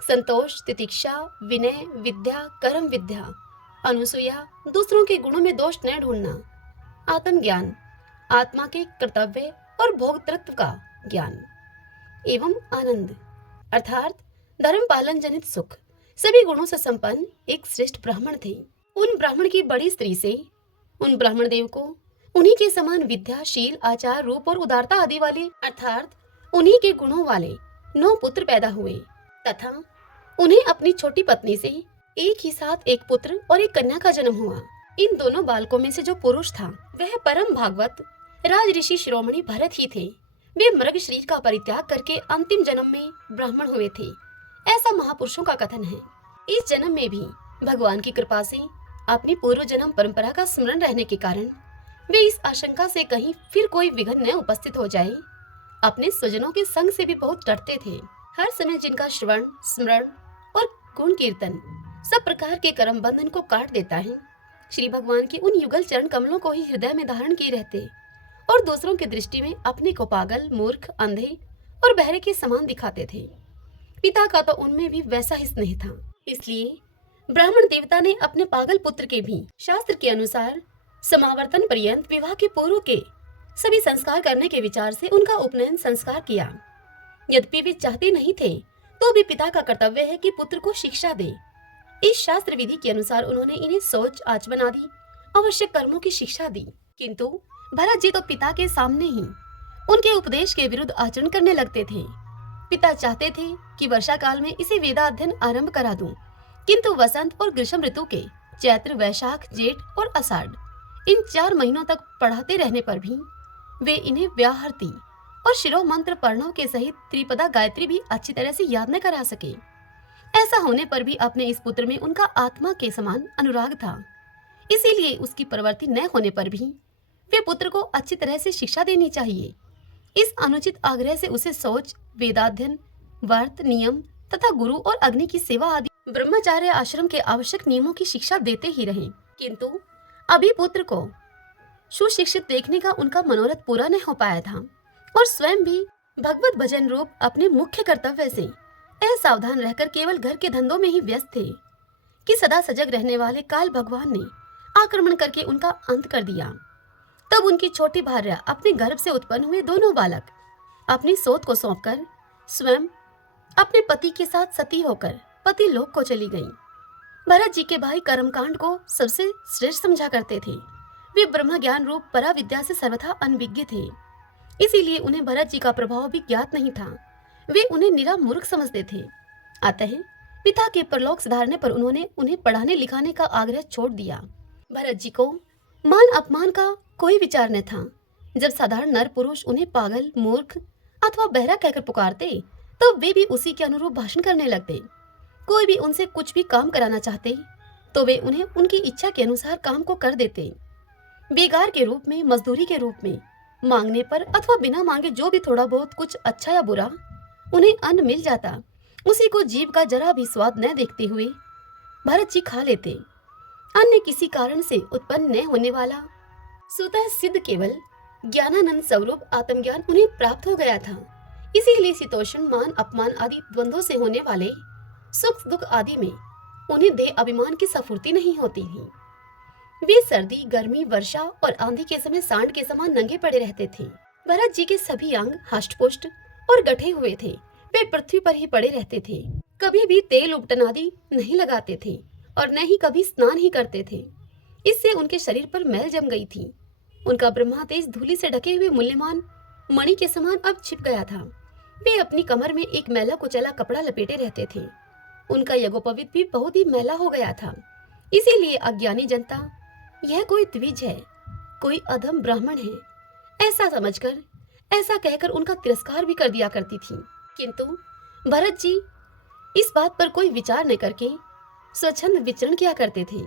संतोष, तितिक्षा, विनय, विद्या, कर्म विद्या, अनुसूया, दूसरों के गुणों में दोष न ढूंढना, आत्मज्ञान, आत्मा के कर्तव्य और भोक्तृत्व का ज्ञान एवं आनंद अर्थात धर्म पालन जनित सुख, सभी गुणों से संपन्न एक श्रेष्ठ ब्राह्मण थे। उन ब्राह्मण की बड़ी स्त्री से उन ब्राह्मण देव को उन्हीं के समान विद्या, शील, आचार, रूप और उदारता आदि वाले अर्थात उन्हीं के गुणों वाले 9 पुत्र पैदा हुए तथा उन्हें अपनी छोटी पत्नी से एक ही साथ एक पुत्र और एक कन्या का जन्म हुआ। इन दोनों बालकों में से जो पुरुष था वह परम भागवत राज ऋषि शिरोमणि भरत ही थे। वे मृग शरीर का परित्याग करके अंतिम जन्म में ब्राह्मण हुए थे, ऐसा महापुरुषों का कथन है। इस जन्म में भी भगवान की कृपा से अपनी पूर्व जन्म परंपरा का स्मरण रहने के कारण वे इस आशंका से कहीं फिर कोई विघ्न न उपस्थित हो जाए, अपने स्वजनों के संग से भी बहुत डरते थे। हर समय जिनका श्रवण, स्मरण और गुण कीर्तन सब प्रकार के कर्म बंधन को काट देता है, श्री भगवान के उन युगल चरण कमलों को ही हृदय में धारण किए रहते और दूसरों की दृष्टि में अपने को पागल, मूर्ख, अंधे और बहरे के समान दिखाते थे। पिता का तो उनमें भी वैसा ही स्नेह था। इसलिए ब्राह्मण देवता ने अपने पागल पुत्र के भी शास्त्र के अनुसार समावर्तन पर्यंत विवाह के पूर्व के सभी संस्कार करने के विचार से उनका उपनयन संस्कार किया। यद्यपि वे चाहते नहीं थे तो भी पिता का कर्तव्य है कि पुत्र को शिक्षा दे। इस शास्त्र विधि के अनुसार उन्होंने इन्हें शौच, आचमन आदि आवश्यक कर्मों की शिक्षा दी। किंतु भरत जी तो पिता के सामने ही उनके उपदेश के विरुद्ध आचरण करने लगते थे। पिता चाहते थे कि वर्षा काल में इसे वेदाध्ययन आरंभ करा दूं, किंतु वसंत और ग्रीष्म ऋतु के चैत्र, वैशाख, जेठ और आषाढ़ इन 4 महीनों तक पढ़ाते रहने पर भी वे इन्हें व्याहृति और शिरो मंत्र पढ़नों के सहित त्रिपदा गायत्री भी अच्छी तरह से याद न करा सके। ऐसा होने पर भी अपने इस पुत्र में उनका आत्मा के समान अनुराग था, इसीलिए उसकी प्रवृत्ति न होने पर भी वे पुत्र को अच्छी तरह से शिक्षा देनी चाहिए। इस अनुचित आग्रह से उसे शौच, वेदाध्ययन, व्रत, नियम तथा गुरु और अग्नि की सेवा आदि ब्रह्मचार्य आश्रम के आवश्यक नियमों की शिक्षा देते ही रहे। किंतु अभी पुत्र को सुशिक्षित देखने का उनका मनोरथ पूरा नहीं हो पाया था और स्वयं भी भगवत भजन रूप अपने मुख्य कर्तव्य से असावधान रहकर केवल घर के धंधों में ही व्यस्त थे कि सदा सजग रहने वाले काल भगवान ने आक्रमण करके उनका अंत कर दिया। तब उनकी छोटी भार्या अपने गर्भ से उत्पन्न हुए दोनों बालक अपनी सोत को सौंपकर स्वयं अपने पति के साथ सती होकर पति लोक को चली गईं। भरत जी के भाई कर्मकांड को सबसे श्रेष्ठ समझा करते थे। वे ब्रह्म ज्ञान रूप परा विद्या से सर्वथा अनभिज्ञ थे, इसीलिए उन्हें भरत जी का प्रभाव भी ज्ञात नहीं था। वे उन्हें निरा मूर्ख समझते थे। अतः पिता के परलोक सुधारने पर उन्होंने उन्हें पढ़ाने लिखाने का आग्रह छोड़ दिया। भरत जी को मान अपमान का कोई विचार न था। जब साधारण नर पुरुष उन्हें पागल, मूर्ख अथवा बहरा कहकर पुकारते तो वे भी उसी के अनुरूप भाषण करने लगते। कोई भी उनसे कुछ भी काम कराना चाहते तो वे उन्हें उनकी इच्छा के अनुसार काम को कर देते। बेगार के रूप में, मजदूरी के रूप में, मांगने पर अथवा बिना मांगे जो भी थोड़ा बहुत कुछ अच्छा या बुरा उन्हें अन्न मिल जाता, उसी को जीव का जरा भी स्वाद न देखते हुए भरत जी खा लेते। अन्य किसी कारण से उत्पन्न न होने वाला स्वतः सिद्ध केवल ज्ञानानंद स्वरूप आत्मज्ञान उन्हें प्राप्त हो गया था। इसीलिए शीतोष्ण, मान अपमान आदि द्वंद्वों से होने वाले सुख दुख आदि में उन्हें देह अभिमान की स्फूर्ति नहीं होती थी। वे सर्दी, गर्मी, वर्षा और आंधी के समय सांड के समान नंगे पड़े रहते थे। भरत जी के सभी अंग हष्टपुष्ट और गठे हुए थे। वे पृथ्वी पर ही पड़े रहते थे। कभी भी तेल उपटन आदि नहीं लगाते थे और न ही कभी स्नान ही करते थे। इससे उनके शरीर पर मैल जम गई थी। उनका ब्रह्मा तेज धूलि से ढके हुए मूल्यवान मणि के समान अब छिप गया था। वे अपनी कमर में एक मैला कुचला कपड़ा लपेटे रहते थे। उनका यज्ञोपवीत भी बहुत ही मैला हो गया था। इसीलिए अज्ञानी जनता यह कोई द्विज है, कोई अधम ब्राह्मण है, ऐसा समझकर, ऐसा कहकर उनका तिरस्कार भी कर दिया करती थी। किंतु भरत जी इस बात पर कोई विचार न करके स्वच्छंद विचरण किया करते थे।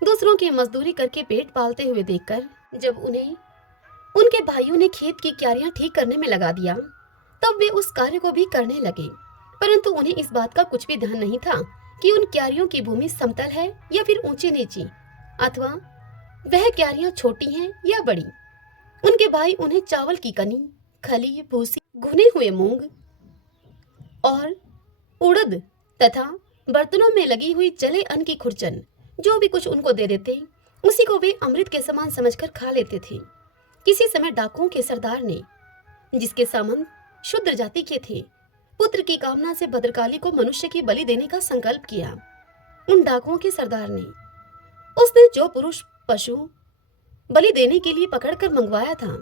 दूसरों की मजदूरी करके पेट पालते हुए देखकर जब उन्हें उनके भाइयों ने खेत की क्यारियां ठीक करने में लगा दिया, तब वे उस कार्य को भी करने लगे। परंतु उन्हें इस बात का कुछ भी ध्यान नहीं था कि उन क्यारियों की भूमि समतल है या फिर ऊंची नीची, अथवा वह क्यारियां छोटी हैं या बड़ी। उनके भाई उन्हें चावल की कनी, खली, भूसी, भुने हुए मूंग और उड़द तथा बर्तनों में लगी हुई जले अन्न की खुरचन जो भी कुछ उनको दे देते, उसी को वे अमृत के समान समझकर खा लेते थे। किसी समय डाकुओं के सरदार ने, जिसके सामंत शूद्र जाति के थे, पुत्र की कामना से भद्रकाली को मनुष्य की बलि देने का संकल्प किया। उन डाकुओं के सरदार ने उसने जो पुरुष पशु बलि देने के लिए पकड़कर मंगवाया था,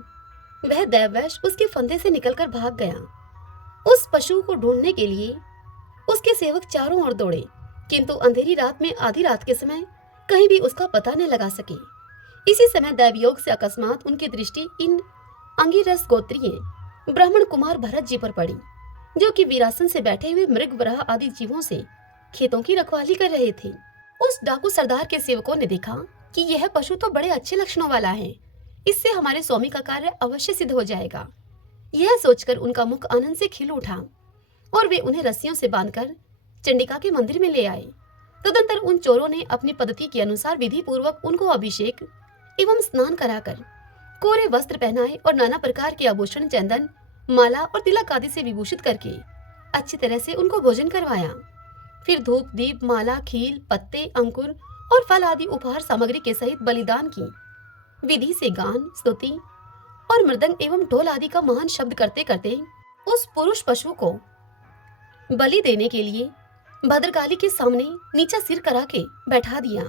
वह दैववश उसके फंदे से निकलकर भाग गया। उस पशु को ढूंढने के लिए उसके सेवक चारों ओर दौड़े, किंतु अंधेरी रात में आधी रात के समय कहीं भी उसका पता न लगा सके। इसी समय दैवयोग से अकस्मात उनकी दृष्टि इन अंगिरस गोत्रीय ब्राह्मण कुमार भरत जी पर पड़ी, जो कि वीरासन से बैठे हुए मृग, वराह आदि जीवों से खेतों की रखवाली कर रहे थे। उस डाकू सरदार के सेवकों ने देखा कि यह पशु तो बड़े अच्छे लक्षणों वाला है, इससे हमारे स्वामी का कार्य अवश्य सिद्ध हो जाएगा। यह सोचकर उनका मुख आनंद से खिल उठा और वे उन्हें रस्सियों से बांधकर चंडिका के मंदिर में ले आए। तदंतर उन चोरों ने अपनी पद्धति के अनुसार विधि पूर्वक उनको अभिषेक एवं स्नान कराकर कोरे वस्त्र पहनाए और नाना प्रकार के आभूषण, चंदन, माला और तिलक आदि से विभूषित करके अच्छी तरह से उनको भोजन करवाया। फिर धूप, दीप, माला, खील, पत्ते, अंकुर और फल आदि उपहार सामग्री के सहित बलिदान की विधि से गान, स्तुति और मृदंग एवं ढोल आदि का महान शब्द करते करते उस पुरुष पशु को बलि देने के लिए भद्रकाली के सामने नीचा सिर करा के बैठा दिया।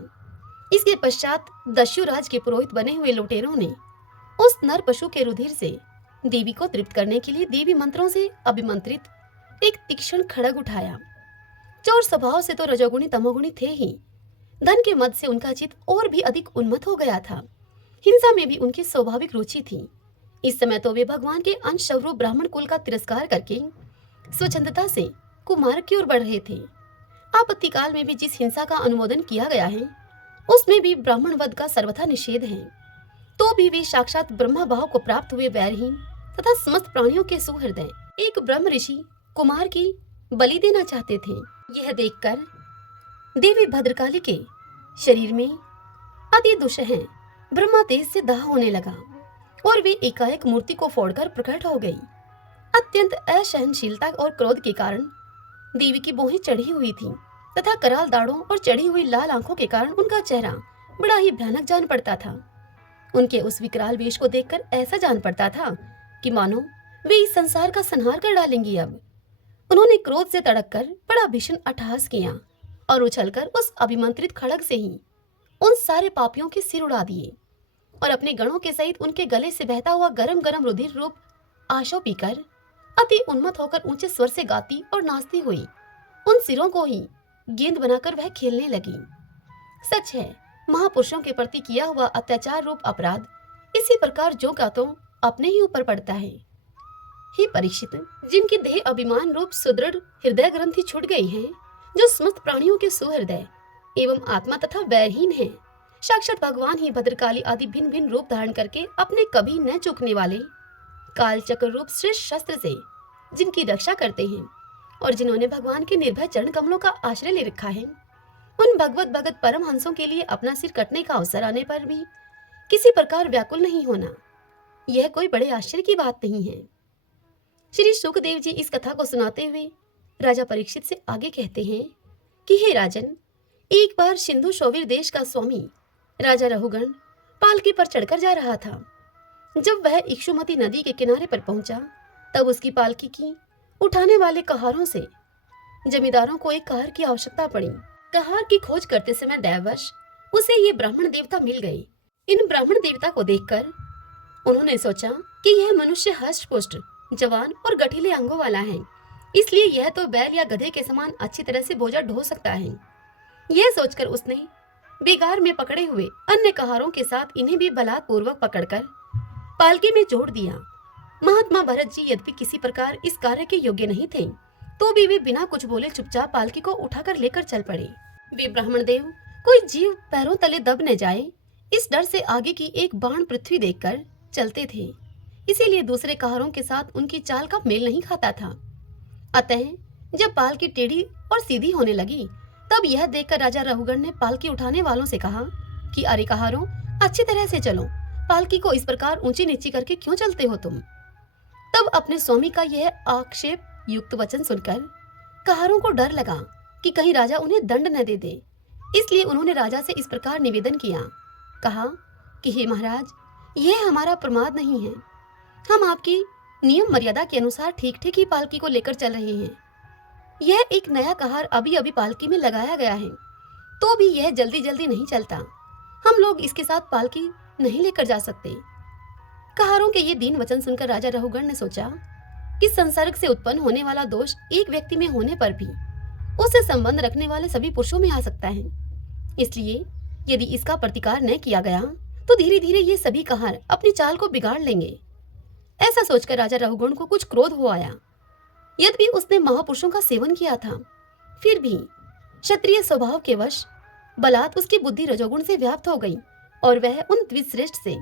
इसके पश्चात दस्युराज के पुरोहित बने हुए लुटेरों ने उस नर पशु के रुधिर से देवी को तृप्त करने के लिए देवी मंत्रों से अभिमंत्रित एक तीक्ष्ण खड़ग उठाया। चोर स्वभाव से तो रजोगुणी तमोगुणी थे ही, धन के मद से उनका चित्त और भी अधिक उन्मत्त हो गया था। हिंसा में भी उनकी स्वाभाविक रुचि थी। इस समय तो वे भगवान के अंश स्वरूप ब्राह्मण कुल का तिरस्कार करके स्वच्छंदता से कुमार्ग की ओर बढ़ रहे थे। आपत्ति काल में भी जिस हिंसा का अनुमोदन किया गया है, उसमें भी ब्राह्मण वध का सर्वथा निषेध है। तो भी वे साक्षात ब्रह्मा भाव को प्राप्त हुए वैरहीन तथा समस्त प्राणियों के सुहृदय एक ब्रह्म ऋषि कुमार की बलि देना चाहते थे। यह देखकर देवी भद्रकाली के शरीर में अति दुस्सह ब्रह्मा तेज से दाह होने लगा और वे एकाएक मूर्ति को फोड़कर प्रकट हो गई। अत्यंत असहनशीलता और क्रोध के कारण देवी की भौहें चढ़ी हुई थी तथा कराल दाढ़ों और चढ़ी हुई लाल आंखों के कारण उनका चेहरा बड़ा ही भयानक जान पड़ता था। उनके उस विकराल वेश को देखकर ऐसा जान पड़ता था कि मानो वे इस संसार का संहार कर डालेंगी। अब उन्होंने क्रोध से तड़ककर बड़ा भीषण अट्टहास किया और उछलकर उस अभिमंत्रित खड़ग से ही उन सारे पापियों के सिर उड़ा दिए और अपने गणों के सहित उनके गले से बहता हुआ गरम गरम रुधिर रूप आशो पीकर अति उन्मत्त होकर ऊंचे स्वर से गाती और नाचती हुई उन सिरों को ही गेंद बनाकर वह खेलने लगी। सच है, महापुरुषों के प्रति किया हुआ अत्याचार रूप अपराध इसी प्रकार जो का तो अपने ही ऊपर पड़ता है। हे परीक्षित, जिनकी देह अभिमान रूप सुदृढ़ हृदय ग्रंथि छूट गई है, जो समस्त प्राणियों के सुहृदय एवं आत्मा तथा वैरहीन है, साक्षात भगवान ही भद्रकाली आदि भिन्न भिन्न रूप धारण करके अपने कभी न चूकने वाले काल चक्र रूप श्रेष्ठ शस्त्र से जिनकी रक्षा करते हैं और जिन्होंने भगवान के निर्भय चरण कमलों का आश्रय ले रखा है, उन भगवत भगत परम हंसों के लिए अपना सिर कटने का अवसर आने पर भी किसी प्रकार व्याकुल नहीं होना। यह कोई बड़े आश्चर्य की बात नहीं है। श्री शुकदेव जी इस कथा को सुनाते हुए राजा परीक्षित से आगे कहते हैं कि हे राजन, एक बार सिंधु शोवीर देश का स्वामी राजा रहुगण पालकी पर चढ़कर जा रहा था। जब वह इक्षुमती नदी के किनारे पर पहुंचा, तब उसकी पालकी की उठाने वाले कहारों से जमींदारों को एक कहार की आवश्यकता पड़ी। कहार की खोज करते समय दैववश उसे ये ब्राह्मण देवता मिल गए। इन ब्राह्मण देवता को देखकर उन्होंने सोचा कि यह मनुष्य हष्ट-पुष्ट, जवान और गठीले अंगों वाला है, इसलिए यह तो बैल या गधे के समान अच्छी तरह से बोझा ढो सकता है। यह सोचकर उसने बेगार में पकड़े हुए अन्य कहारों के साथ इन्हें भी बलात्पूर्वक पकड़कर पालकी में जोड़ दिया। महात्मा भरत जी यद्यपि किसी प्रकार इस कार्य के योग्य नहीं थे, तो भी वे बिना कुछ बोले चुपचाप पालकी को उठाकर लेकर चल पड़े। वे ब्राह्मण देव कोई जीव पैरों तले दब न जाए, इस डर से आगे की एक बाण पृथ्वी देखकर चलते थे, इसीलिए दूसरे कहारों के साथ उनकी चाल का मेल नहीं खाता था। अतः जब पालकी टेढ़ी और सीधी होने लगी, तब यह देखकर राजा रहुगण ने पालकी उठाने वालों से कहा कि अरे कहारों, अच्छी तरह से चलो, पालकी को इस प्रकार ऊंची नीची करके क्यों चलते हो तुम। तब अपने स्वामी का यह आक्षेप युक्त वचन सुनकर कहारों को डर लगा कि कहीं राजा उन्हें दंड न दे दे, इसलिए उन्होंने राजा से इस प्रकार निवेदन किया। कहा कि हे महाराज, यह हमारा प्रमाद नहीं है, हम आपकी नियम मर्यादा के अनुसार ठीक ठीक ही पालकी को लेकर चल रहे हैं। यह एक नया कहार अभी अभी पालकी में लगाया गया है, तो भी यह जल्दी जल्दी नहीं चलता, हम लोग इसके साथ पालकी नहीं लेकर जा सकते। कहारों के ये दीन वचन सुनकर राजा रहुगण ने सोचा कि संसर्ग से उत्पन्न होने वाला दोष एक व्यक्ति में होने पर भी उससे संबंध रखने वाले सभी पुरुषों में आ सकता है, इसलिए यदि इसका प्रतिकार न किया गया तो धीरे धीरे ये सभी कहार अपनी चाल को बिगाड़ लेंगे। ऐसा सोचकर राजा रहुगण को कुछ क्रोध हो आया। यद्यपि उसने महापुरुषों का सेवन किया था, फिर भी क्षत्रिय स्वभाव के वश बलात् उसकी बुद्धि रजोगुण से व्याप्त हो गई और वह उन द्विश्रेष्ठ से,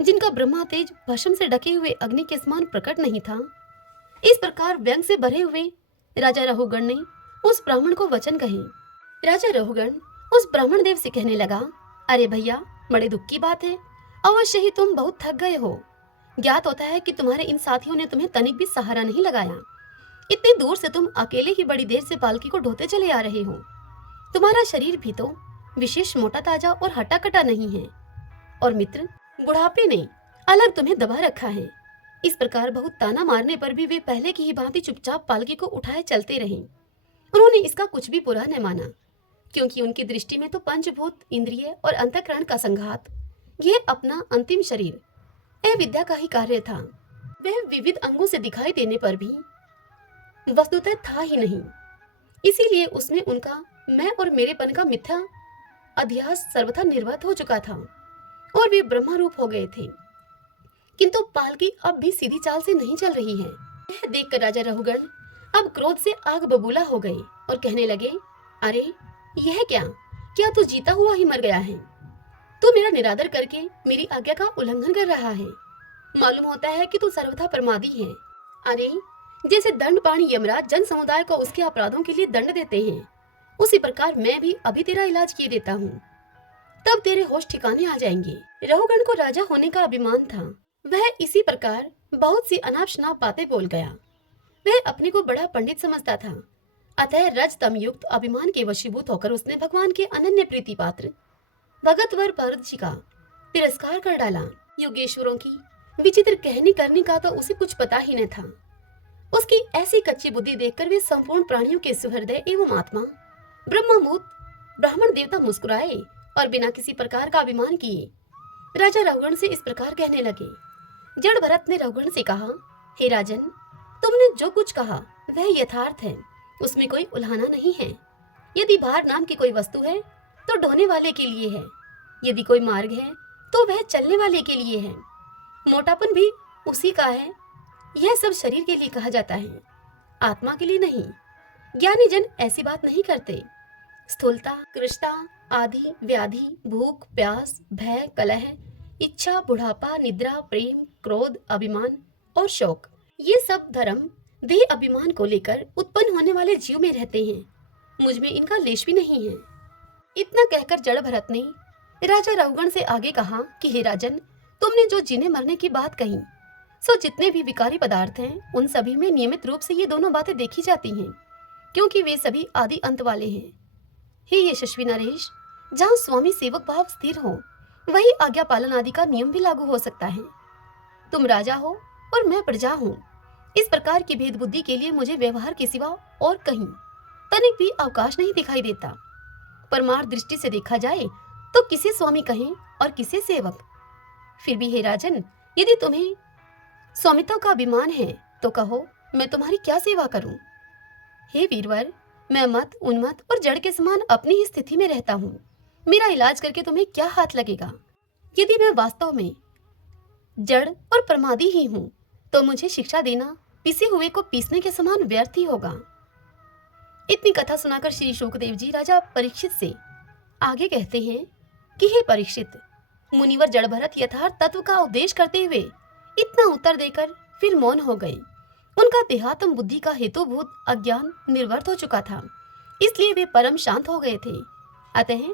जिनका ब्रह्मा तेज भस्म से ढके हुए अग्नि के समान प्रकट नहीं था, इस प्रकार व्यंग से भरे हुए राजा रहुगण ने उस ब्राह्मण को वचन कहे। राजा रहुगण उस ब्राह्मण देव से कहने लगा, अरे भैया, बड़े दुख की बात है, अवश्य ही तुम बहुत थक गए हो। ज्ञात होता है कि तुम्हारे इन साथियों ने तुम्हें तनिक भी सहारा नहीं लगाया। इतनी दूर से तुम अकेले ही बड़ी देर से पालकी को ढोते चले आ रहे हो। तुम्हारा शरीर भी तो विशेष मोटा ताजा और हटा कटा नहीं है, और मित्र बुढ़ापे ने अलग तुम्हें दबा रखा है। इस प्रकार बहुत ताना मारने पर भी वे पहले की ही भांति चुपचाप पालकी को उठाए चलते रहे। उन्होंने इसका कुछ भी बुरा न माना, क्योंकि उनकी दृष्टि में तो पंचभूत, इंद्रिय और अंतःकरण का संघात, यह अपना अंतिम शरीर अविद्या का ही कार्य था। वह विविध अंगों से दिखाई देने पर भी वस्तुतः था ही नहीं, इसीलिए उसमें उनका मैं और मेरेपन का मिथ्या अध्यास सर्वथा निर्वात हो चुका था और वे ब्रह्मा रूप हो गए थे। किंतु पालकी अब भी सीधी चाल से नहीं चल रही है। यह देखकर राजा रहुगण अब क्रोध से आग बबूला हो गए और कहने लगे, अरे यह क्या, क्या तू जीता हुआ ही मर गया है? तू मेरा निरादर करके मेरी आज्ञा का उल्लंघन कर रहा है। मालूम होता है कि तू सर्वथा प्रमादी है। अरे जैसे दंडपाणी यमराज जन समुदाय को उसके अपराधों के लिए दंड देते हैं, उसी प्रकार मैं भी अभी तेरा इलाज किए देता हूँ, तब तेरे होश ठिकाने आ जाएंगे। रहुगण को राजा होने का अभिमान था। वह इसी प्रकार बहुत सी अनाप शनाप बातें बोल गया। वह अपने को बड़ा पंडित समझता था, अतः रज तम युक्त अभिमान के वशीभूत होकर उसने भगवान के अनन्य प्रीति पात्र भगतवर भरत जी का तिरस्कार कर डाला। योगेश्वरों की विचित्र कहनी करने का तो उसे कुछ पता ही न था। उसकी ऐसी कच्ची बुद्धि देखकर वे संपूर्ण प्राणियों के सुहृदय एवं आत्मा ब्रह्मभूत ब्राह्मण देवता मुस्कुराए और बिना किसी प्रकार का अभिमान किए राजा रहुगण से इस प्रकार कहने लगे। जड़ भरत ने रहुगण से कहा, हे राजन, तुमने जो कुछ कहा वह यथार्थ है, उसमें कोई उल्हाना नहीं है। यदि भार नाम की कोई वस्तु है तो ढोने वाले के लिए है, यदि कोई मार्ग है तो वह चलने वाले के लिए है। मोटापन भी उसी का है। यह सब शरीर के लिए कहा जाता है, आत्मा के लिए नहीं। ज्ञानी जन ऐसी बात नहीं करते। स्थूलता, कृष्णता आदि व्याधि, भूख, प्यास, भय, कलह, इच्छा, बुढ़ापा, निद्रा, प्रेम, क्रोध, अभिमान और शोक, ये सब धर्म देह अभिमान को लेकर उत्पन्न होने वाले जीव में रहते हैं। मुझ में इनका लेश भी नहीं है। इतना कहकर जड़ भरत ने राजा रहुगण से आगे कहा कि हे राजन, तुमने जो जीने मरने की बात कही, सो जितने भी विकारी पदार्थ हैं उन सभी में नियमित रूप से ये दोनों बातें देखी जाती हैं, क्योंकि वे सभी आदि अंत वाले हैं। हे यशस्वी नरेश, जहाँ स्वामी सेवक भाव स्थिर हो वही आज्ञा पालन आदि का नियम भी लागू हो सकता है। तुम राजा हो और मैं प्रजा हूँ। इस प्रकार की भेद बुद्धि के लिए मुझे व्यवहार के सिवा और कहीं तनिक भी अवकाश नहीं दिखाई देता। परमार्थ दृष्टि से देखा जाए तो किसे स्वामी कहें और किसे सेवक। फिर भी हे राजन, यदि तुम्हें स्वामित्व का अभिमान है तो कहो, मैं तुम्हारी क्या सेवा करूं। हे वीरवर, मैं मत, उन्मत्त और जड़ के समान अपनी ही स्थिति में रहता हूँ। मेरा इलाज करके तुम्हें क्या हाथ लगेगा। यदि मैं वास्तव में जड़ और प्रमादी ही हूँ तो मुझे शिक्षा देना पिसे हुए को पीसने के समान व्यर्थ ही होगा। इतनी कथा सुनाकर श्री शुकदेव जी राजा परीक्षित से आगे कहते हैं कि हे परीक्षित, मुनिवर जड़ भरत यथार्थ तत्व का उपदेश करते हुए इतना उत्तर देकर फिर मौन हो गए। उनका देहात्म बुद्धि का हेतुभूत अज्ञान निर्वर्त हो चुका था, इसलिए वे परम शांत हो गए थे। अतः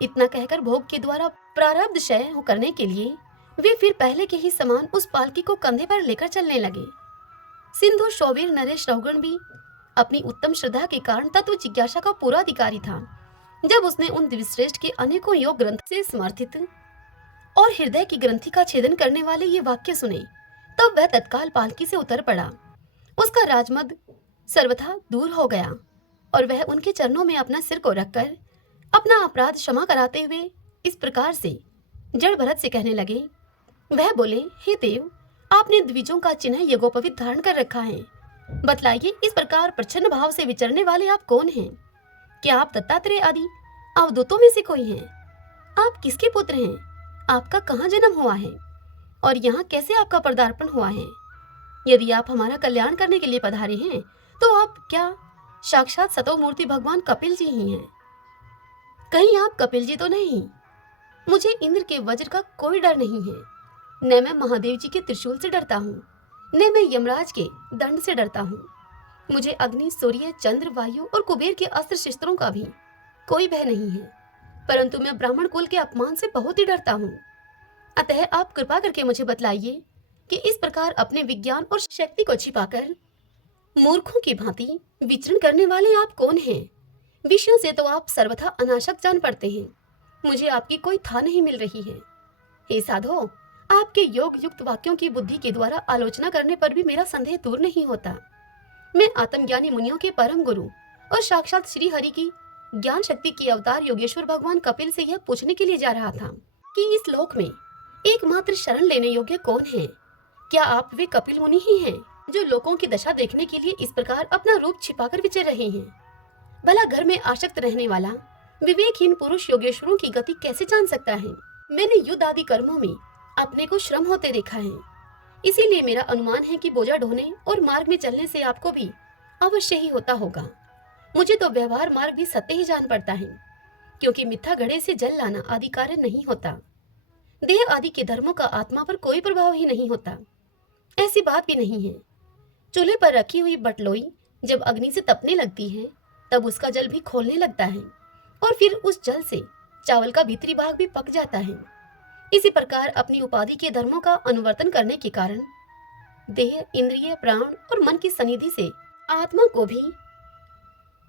इतना कहकर भोग के द्वारा प्रारब्ध क्षय करने के लिए वे फिर पहले के ही समान उस पालकी को कंधे पर लेकर चलने लगे। सिंधु शौवीर नरेश रहुगण भी अपनी उत्तम श्रद्धा के कारण तत्व जिज्ञासा का पूरा अधिकारी था। जब उसने उन दिव्यश्रेष्ठ के अनेकों योग ग्रंथ से समर्थित और हृदय की ग्रंथि का छेदन करने वाले ये वाक्य सुने, तब वह तत्काल पालकी से उतर पड़ा। उसका राजमद सर्वथा दूर हो गया और वह उनके चरणों में अपना सिर को रखकर अपना अपराध क्षमा कराते हुए इस प्रकार से जड़ भरत से कहने लगे। वह बोले, हे देव, आपने द्विजों का चिन्ह यज्ञोपवीत धारण कर रखा है। बतलाइए, इस प्रकार प्रच्छन्न भाव से विचरने वाले आप कौन हैं? क्या आप दत्तात्रेय आदि अवधूतों में से कोई हैं? आप किसके पुत्र हैं? आपका कहाँ जन्म हुआ है और यहाँ कैसे आपका पदार्पण हुआ है? यदि आप हमारा कल्याण करने के लिए पधारे हैं तो आप क्या साक्षात सतो मूर्ति भगवान कपिल जी ही हैं? कहीं आप कपिल जी तो नहीं? मुझे इंद्र के वज्र का कोई डर नहीं है, न मैं महादेव जी के त्रिशूल से डरता हूँ, न मैं यमराज के दंड से डरता हूँ। मुझे अग्नि, सूर्य, चंद्र, वायु और कुबेर के अस्त्र शस्त्रों का भी कोई भय नहीं है, परंतु मैं ब्राह्मण कुल के अपमान से बहुत ही डरता हूँ। अतः आप कृपा करके मुझे बतलाइए कि इस प्रकार अपने विज्ञान और शक्ति को छिपाकर मूर्खों की भांति विचरण करने वाले आप कौन हैं? विषयों से तो आप सर्वथा अनासक्त जान पड़ते हैं। मुझे आपकी कोई था नहीं मिल रही है। हे साधो, आपके योग युक्त वाक्यों की बुद्धि के द्वारा आलोचना करने पर भी मेरा संदेह दूर नहीं होता। मैं आत्मज्ञानी मुनियों के परम गुरु और साक्षात श्री हरि की ज्ञान शक्ति की अवतार योगेश्वर भगवान कपिल से यह पूछने के लिए जा रहा था कि इस लोक में एकमात्र शरण लेने योग्य कौन है? क्या आप वे कपिल मुनि ही हैं जो लोगों की दशा देखने के लिए इस प्रकार अपना रूप छिपाकर विचर रहे हैं? भला घर में आसक्त रहने वाला विवेकहीन पुरुष योगेश्वरों की गति कैसे जान सकता है? मैंने युद्ध आदि कर्मों में अपने को श्रम होते देखा है, इसीलिए मेरा अनुमान है कि बोझा ढोने और मार्ग में चलने से आपको भी अवश्य ही होता होगा। मुझे तो व्यवहार मार्ग भी सत्य ही जान पड़ता है, क्योंकि मिथ्या घड़े से जल लाना आदि कार्य नहीं होता। देह आदि के धर्मों का आत्मा पर कोई प्रभाव ही नहीं होता। ऐसी बात भी नहीं है। चूल्हे पर रखी हुई बटलोई जब अग्नि से तपने लगती है तब उसका जल भी खोलने लगता है और फिर उस जल से चावल का भीतरी भाग भी पक जाता है। इसी प्रकार अपनी उपाधि के धर्मों का अनुवर्तन करने के कारण देह, इंद्रिय, प्राण और मन की सनिधि से आत्मा को भी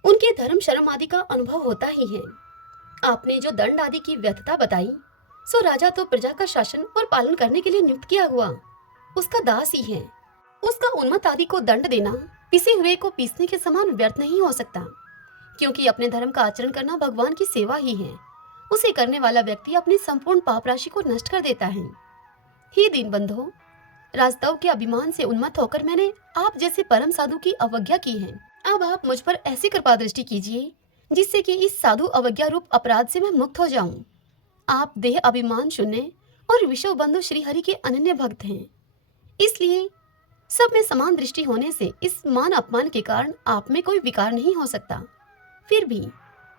उनके धर्म शर्म आदि का अनुभव होता ही है। आपने जो दंड आदि की व्यर्थता बताई, सो राजा तो प्रजा का शासन और पालन करने के लिए नियुक्त किया हुआ उसका दास ही है। उसका उन्मत्त आदि को दंड देना पिसे हुए को पीसने के समान व्यर्थ नहीं हो सकता, क्योंकि अपने धर्म का आचरण करना भगवान की सेवा ही है। उसे करने वाला व्यक्ति अपनी संपूर्ण पाप राशि को नष्ट कर देता है। हे दीन बंधो, राजतव के अभिमान से उन्मत्त होकर मैंने आप जैसे परम साधु की अवज्ञा की है। अब आप मुझ पर ऐसी कृपा दृष्टि कीजिए जिससे कि इस साधु अवज्ञा रूप अपराध से मैं मुक्त हो जाऊं। आप देह अभिमान शून्य और विश्व बंधु श्री हरि के अनन्य भक्त हैं, इसलिए सब में समान दृष्टि होने से इस मान अपमान के कारण आप में कोई विकार नहीं हो सकता। फिर भी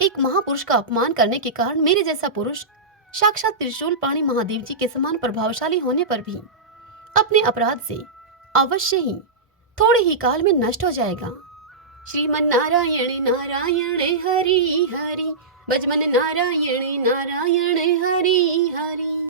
एक महापुरुष का अपमान करने के कारण मेरे जैसा पुरुष साक्षात त्रिशूल पाणी महादेव जी के समान प्रभावशाली होने पर भी अपने अपराध से अवश्य ही थोड़े ही काल में नष्ट हो जाएगा। श्रीमन नारायण नारायण हरि हरि, भजमन नारायण नारायण हरि हरि।